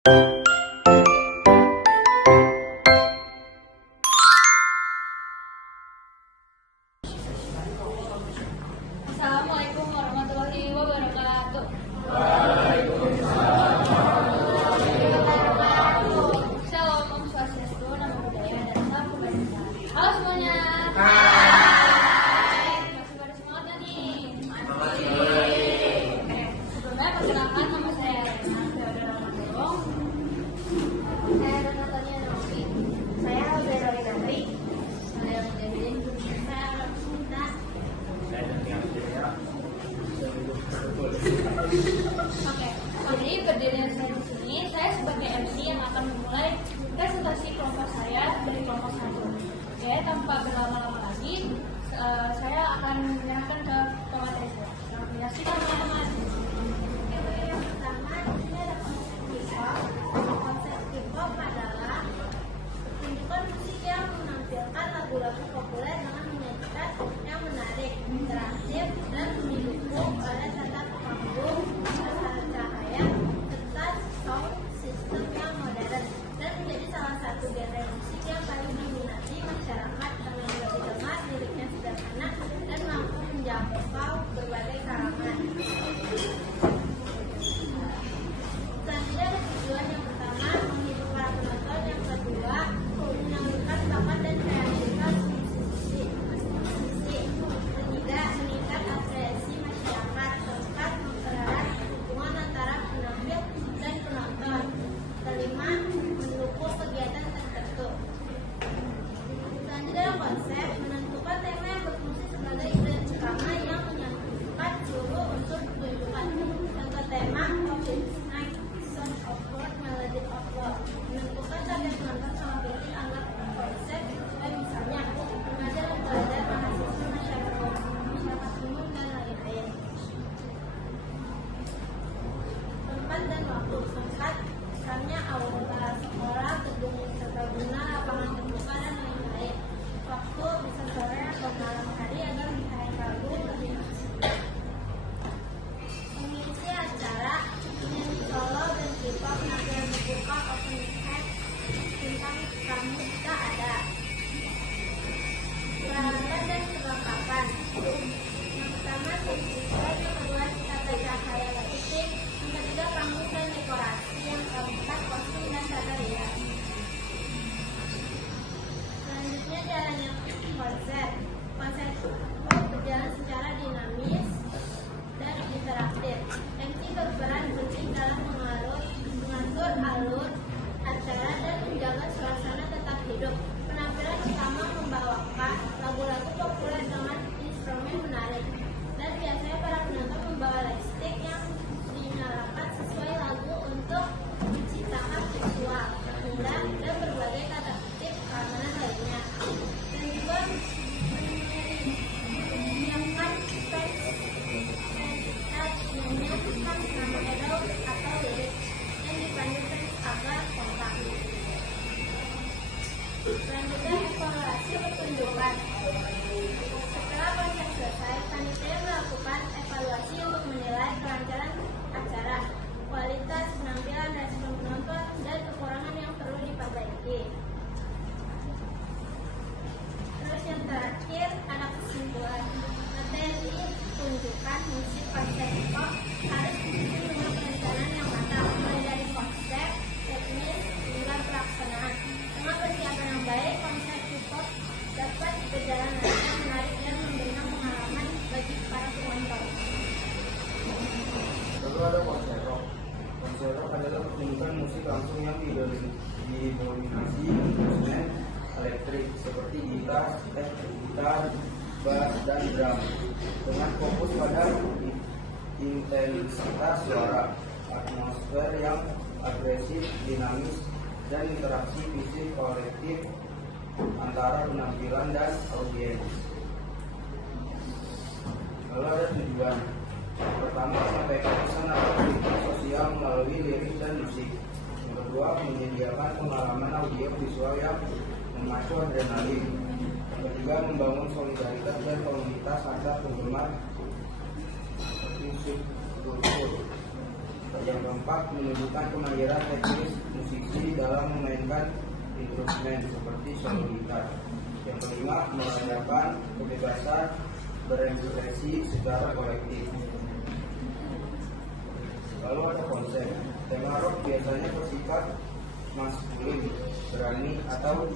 Assalamualaikum warahmatullahi wabarakatuh. Shalom, Om Swastiastu, Namo Buddhaya, dan Salam Kebajikan. Halo semuanya. Masih pada semangat gak nih? Sebelumnya perkenalkan, nama saya Rena Theodora Mandorong. Saya Renatania Naomi. Saya Alvera Winatri. Saya Mujahidin. Saya Raksita. Oke, jadi berdiri saya di sini, saya sebagai MC yang akan memulai presentasi kelompok saya dari kelompok 1. Ya, tanpa berlama-lama lagi, saya akan menyerahkan ke pemateri saya. Menyaksikan teman-teman. Yang pertama, ini ada konsep K-pop. Konsep K-pop adalah pertunjukan musik yang menampilkan lagu-lagu populer dengan menyajikan yang menarik, interaktif, dan mendukung pada tata panggung, tata cahaya, serta sound system yang modern, dan menjadi salah satu genre musik yang paling diminati masyarakat karena mudah didengar, liriknya sederhana, dan mampu menjangkau berbagai kalangan. Selanjutnya ada tujuan yang pertama, menghibur para penonton, yang kedua, menyalurkan bakat dan kreativitas musisi, ketiga, meningkat apresiasi masyarakat, keempat, mempererat hubungan antara penampil dan penonton, kelima, mendukung kegiatan tertentu. Selanjutnya ada konsep, menentukan tema yang berfungsi sebagai ide utama yang menyatukan seluruh unsur pertunjukan. Contoh tema, Office Night, Song of Love, Melody of Love. Menentukan target penonton sama pilih anggap konsep, misalnya mengajar dan belajar mahasiswa, masyarakat umum, dan lain-lain. Tempat dan waktu, tempat misalnya aula sekolah, gedung serbaguna, lapangan terbuka, dan lain-lain. Waktu bisa sore atau malam hari agar menghayati lagu lebih asik. Mengisi acara nyanyi solo dan K-pop, penampilan terbuka, opening act, bintang tamu kita ada. Peralatan dan perlengkapan. Yang pertama teknik, yang kedua tata cahaya lighting, yang ketiga panggung dan dekorasi, yang keempat kostum dan tata rias. Selanjutnya jalannya konser. Konser pop berjalan secara dinamis dan interaktif. MC berperan penting dalam mengatur alur acara dan menjaga suasana tetap hidup. Penampilan utama membawakan lagu-lagu populer dengan instrumen menarik, dan biasanya para penonton membawa lightstick yang dinyalakan sesuai lagu untuk menciptakan visual, benda, dan berbagai tata tertib keamanan lainnya. Dan juga menyiapkan fans menyanyikan nama idol atau lirik yang dipandu fans agar kompak. Selanjutnya evaluasi pertunjukan. Setelah konser selesai, panitia melakukan evaluasi untuk menilai kelancaran acara, kualitas penampilan, respon penonton, dan kekurangan yang perlu diperbaiki. Terus yang terakhir ada kesimpulan. Materi tunjukkan musik konser pop harus disusun dengan perencanaan yang matang, mulai dari konsep, teknis, hingga pelaksanaan. Dengan persiapan yang baik, konser K-pop dapat berjalan lancar, menarik, dan memberikan pengalaman bagi para penonton. Lalu ada konser rock. Konser rock adalah pertunjukan musik langsung yang didominasi instrumen elektrik seperti gitar, bass, dan drum, dengan fokus pada intensitas suara, atmosfer yang agresif, dinamis, dan interaksi fisik kolektif antara penampilan dan audiens. Lalu ada tujuan. Pertama, sampaikan pesan atau kritik sosial melalui lirik dan musik. Yang kedua, menyediakan pengalaman audio visual yang memacu adrenalin. Yang ketiga, membangun solidaritas dan komunitas antar penggemar musik kultur. Yang keempat, menunjukkan kemahiran teknis musisi dalam memainkan instrumen seperti solo gitar. Yang kelima, merayakan kebebasan berekspresi secara kolektif. Lalu ada konsep. Tema rock biasanya bersifat maskulin, berani atau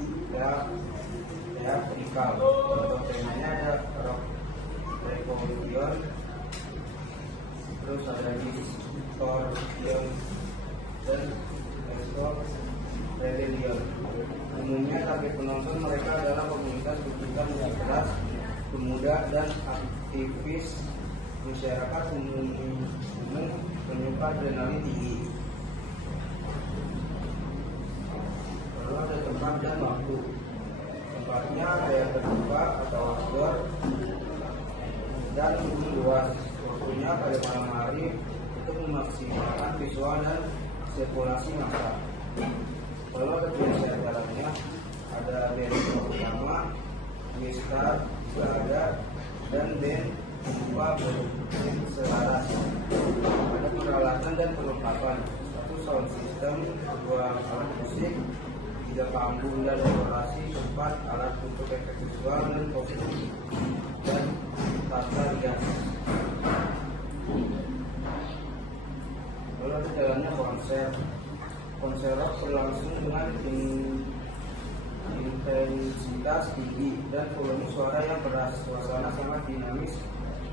teatrikal. Untuk temanya ada rock revolution, terus ada distortion dan rebellion. Umumnya target penonton mereka adalah komunitas pecinta musik keras, pemuda dan aktivis masyarakat umum penyuka adrenalin tinggi. Lalu ada tempat dan waktu. Tempatnya area terbuka atau outdoor dan gedung luas. Waktunya pada malam hari untuk memaksimalkan visual dan sirkulasi massa. Lalu ada biasa acaranya, ada band utama, wistar, berada, dan band berupa selaras. Ada peralatan dan perlengkapan, satu sound system, dua alat musik, tiga panggung dan dekorasi, empat alat untuk efek visual dan kostum, dan tata rias. Lalu ada jalannya konser. Konser rock berlangsung dengan intensitas tinggi dan volume suara yang keras. Suasana sangat dinamis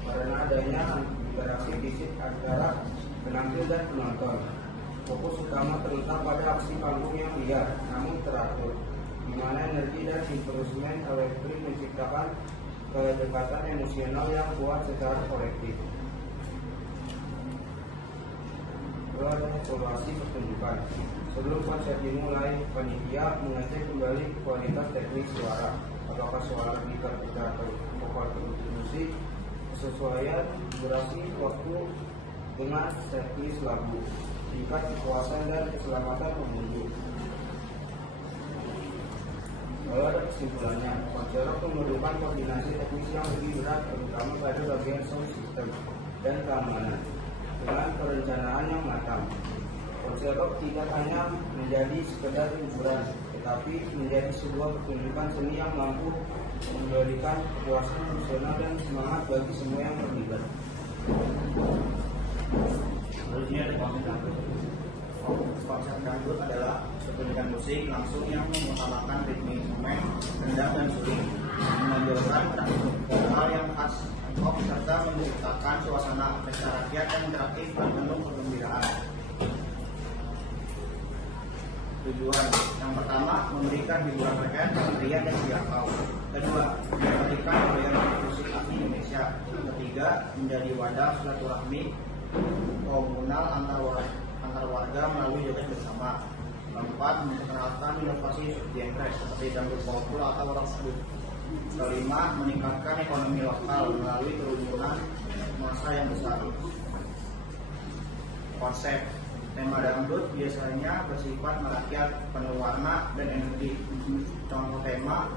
karena adanya interaksi fisik antara penampil dan penonton. Fokus utama terletak pada aksi panggung yang liar namun teratur, di mana energi dan instrumen elektrik menciptakan kedekatan emosional yang kuat secara kolektif. Lalu ada evaluasi pertunjukan. Sebelum konser dimulai, panitia mengecek kembali kualitas teknik suara, apakah suara gitar kita atau vokal musik, kesesuaian durasi waktu dengan setlist lagu, tingkat kepuasan dan keselamatan pengunjung. Lalu ada kesimpulannya, konser rock memerlukan koordinasi teknis yang lebih berat, terutama pada bagian sound system dan keamanan. Dengan perencanaan yang matang, konser rock tidak hanya menjadi sekedar hiburan, tetapi menjadi sebuah pertunjukan seni yang mampu memberikan kepuasan emosional dan semangat bagi semua yang terlibat. Lalu ini ada konsep dangdut. Konsep dangdut adalah pertunjukan musik langsung yang mengutamakan ritme instrumen, gendang dan suling, menonjolkan vokal yang khas pop serta menciptakan suasana pesta rakyat yang interaktif dan penuh kegembiraan. Tujuan yang pertama, memberikan hiburan terkait kesenian yang dijangkau. Kedua, memberikan budaya musik asli Indonesia. Ketiga, menjadi wadah silaturahmi komunal antar warga melalui joget bersama. Keempat, memperkenalkan inovasi genre seperti dangdut koplo atau rock dangdut. Kelima, meningkatkan ekonomi lokal melalui kerumunan massa yang besar. Konsep tema dangdut biasanya bersifat merakyat, penuh warna dan energi. Contoh tema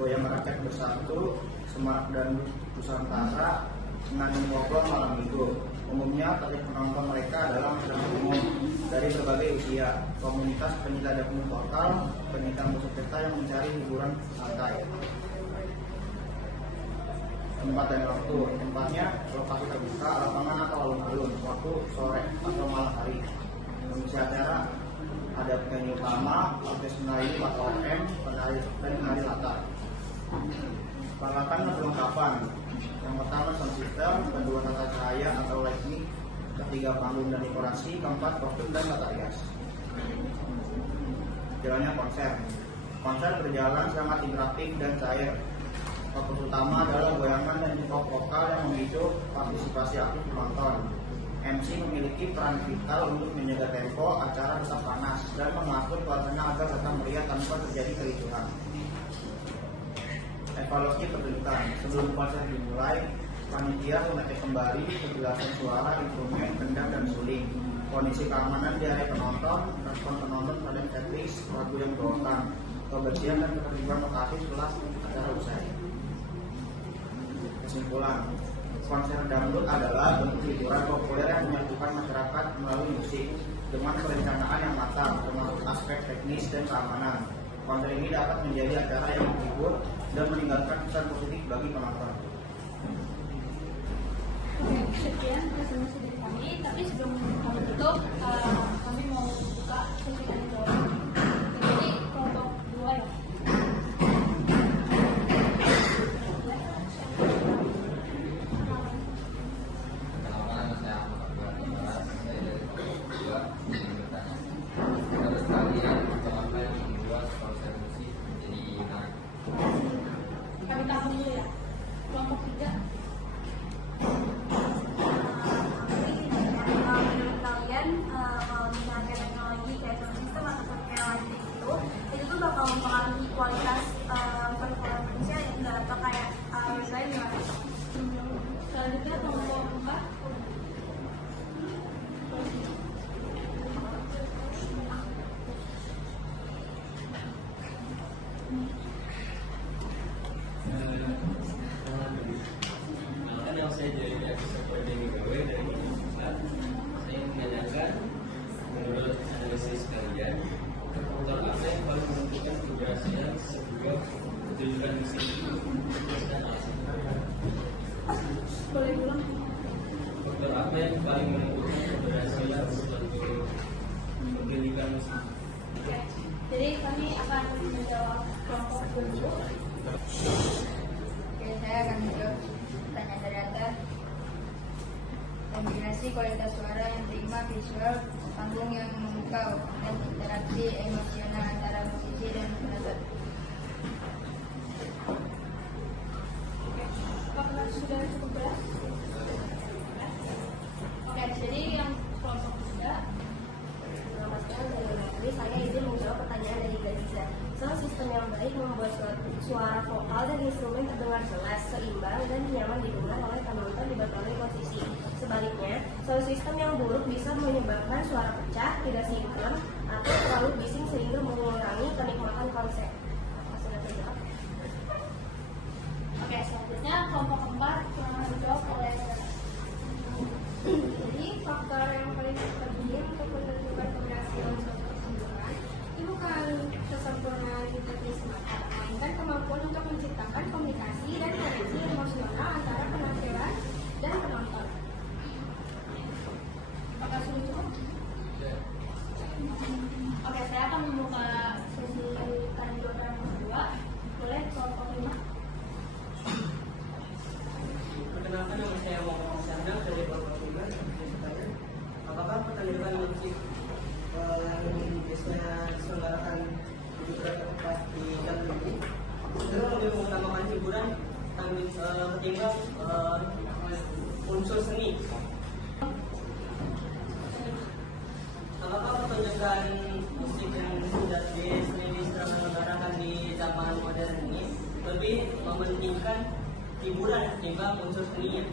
goyang rakyat bersatu, semak dan Nusantara, senandung ngobrol malam minggu. Umumnya target penonton mereka adalah masyarakat umum dari berbagai usia, komunitas pencinta dangdut lokal, pencinta musik pesta yang mencari hiburan santai. Tempat dan waktu, tempatnya lokasi terbuka, lapangan atau alun-alun, waktu sore atau malam hari. Mengisi acara ada penyanyi utama, orkes menari atau OM, penari dan penari latar. Peralatan dan perlengkapan. Yang pertama sound system, kedua tata cahaya atau lighting, ketiga panggung dan dekorasi, keempat kostum dan tata rias. Jalannya konser. Konser berjalan sangat interaktif dan cair. Fokus utama adalah goyangan dan hip-hop vokal yang memicu partisipasi aktif penonton. MC memiliki peran vital untuk menjaga tempo acara tetap panas dan mengatur suasana agar tetap meriah tanpa terjadi kericuhan. Evaluasi pertunjukan. Sebelum konser dimulai, panitia mengecek kembali kejelasan suara, instrumen, gendang dan suling, kondisi keamanan di area penonton, respon penonton pada setlist lagu yang dibawakan, kebersihan dan ketertiban lokasi setelah acara usai. Kesimpulan, Konser dangdut adalah bentuk hiburan populer yang menyatukan masyarakat melalui musik dengan perencanaan yang matang termasuk aspek teknis dan keamanan. Konser ini dapat menjadi acara yang menghibur dan meninggalkan pesan positif bagi penonton. Oke, sekian presentasi dari kami. Tapi sebelum kami tutup, kami mau buka sesi tanya jawab. Jadi kelompok 2 ya. Kami tahu dulu ya. Kelompok 3. Menurut kalian kalau misalnya teknologi kayak sound system atau kayak lighting itu tuh bakal mempengaruhi kualitas performance-nya enggak, atau kayak misalnya gimana? Selanjutnya kelompok 4. Yang saya jadi seperti gawe dari Ustaz, saya menanyakan menurut analisis kalian faktor apa yang paling menentukan keberhasilan sebuah pertunjukan musik Boleh ulang? faktor apa yang paling menentukan keberhasilan suatu pertunjukan musik? Oke. Jadi kami akan menjawab kelompok dulu. Oke, saya akan menjawab pertanyaan dari Anda. Kombinasi kualitas suara yang prima, visual, panggung yang memukau, dan interaksi emosional antara musisi dan penonton. Oke. Apakah sudah cukup jelas? Oke, jadi yang kelompok 3. Selamat siang, dari Natali. Saya izin menjawab pertanyaan dari Gadiza. Sound system yang baik membuat suara vokal dan instrumen terdengar jelas, seimbang, dan nyaman didengar oleh penonton di berbagai posisi. Sebaliknya, sound system yang buruk bisa menyebabkan suara pecah, tidak sinkron, atau terlalu bising sehingga mengurangi kenikmatan konser. Sudah terjawab? Oke, selanjutnya kelompok 4 yang dijawab oleh Jadi faktor yang paling penting untuk menentukan keberhasilan suatu pertunjukan itu bukan kesempurnaan teknis semata, melainkan kemampuan untuk menciptakan komunikasi dan koneksi emosional antara penampilan dan penonton. apakah sudah cukup? Oke, saya akan membuka sesi tanya jawab yang kedua. Boleh kelompok 5? Perkenalkan, nama saya Muhammad Sandang dari Bapak Tiga. Apakah pertunjukan musik yang biasanya diselenggarakan di beberapa tempat di Jakarta ini cenderung lebih mengutamakan hiburan ketimbang unsur seni? Apakah pertunjukan musik yang sudah diselenggarakan di zaman modern ini lebih mementingkan hiburan ketimbang unsur seninya?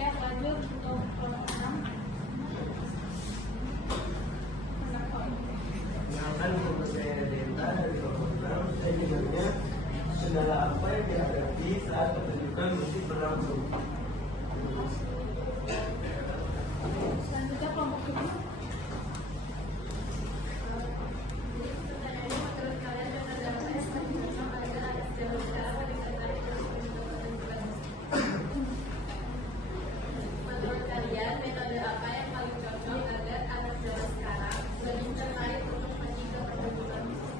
Oke, lanjut untuk kelompok 6. Kenalkan, nama saya Denta dari kelompok 6. Saya menanya kendala apa yang dihadapi saat pertunjukan musik berlangsung. Selanjutnya kelompok 7. Menurut kalian, metode apa yang paling cocok agar anak zaman sekarang lebih tertarik untuk pergi ke pertunjukan musik?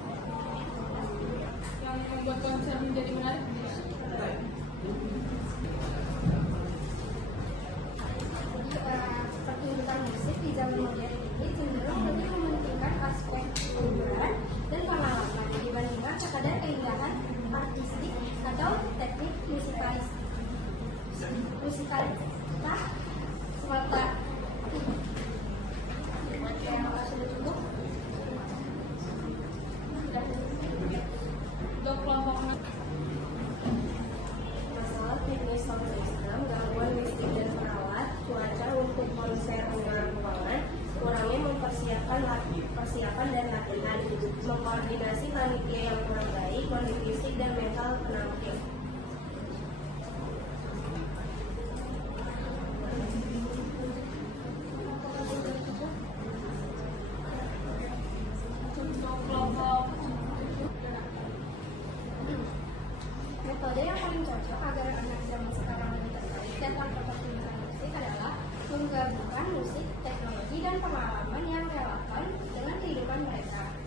Yang membuat konser menjadi menarik. Pertunjukan musik di zaman modern ini cenderung lebih mementingkan aspek hiburan dan pengalaman dibandingkan sekadar keindahan artistik atau teknik musikalitas semata. Oke, apakah sudah cukup? Sudah. Untuk kelompok 6. Masalah teknis sound system, gangguan listrik dan perawat, cuaca untuk konser dengan ruangan, kurangnya persiapan dan latihan, mengkoordinasi panitia yang kurang baik, kondisi fisik dan mental penampil. menggabungkan musik, teknologi, dan pengalaman yang relevan dengan kehidupan mereka.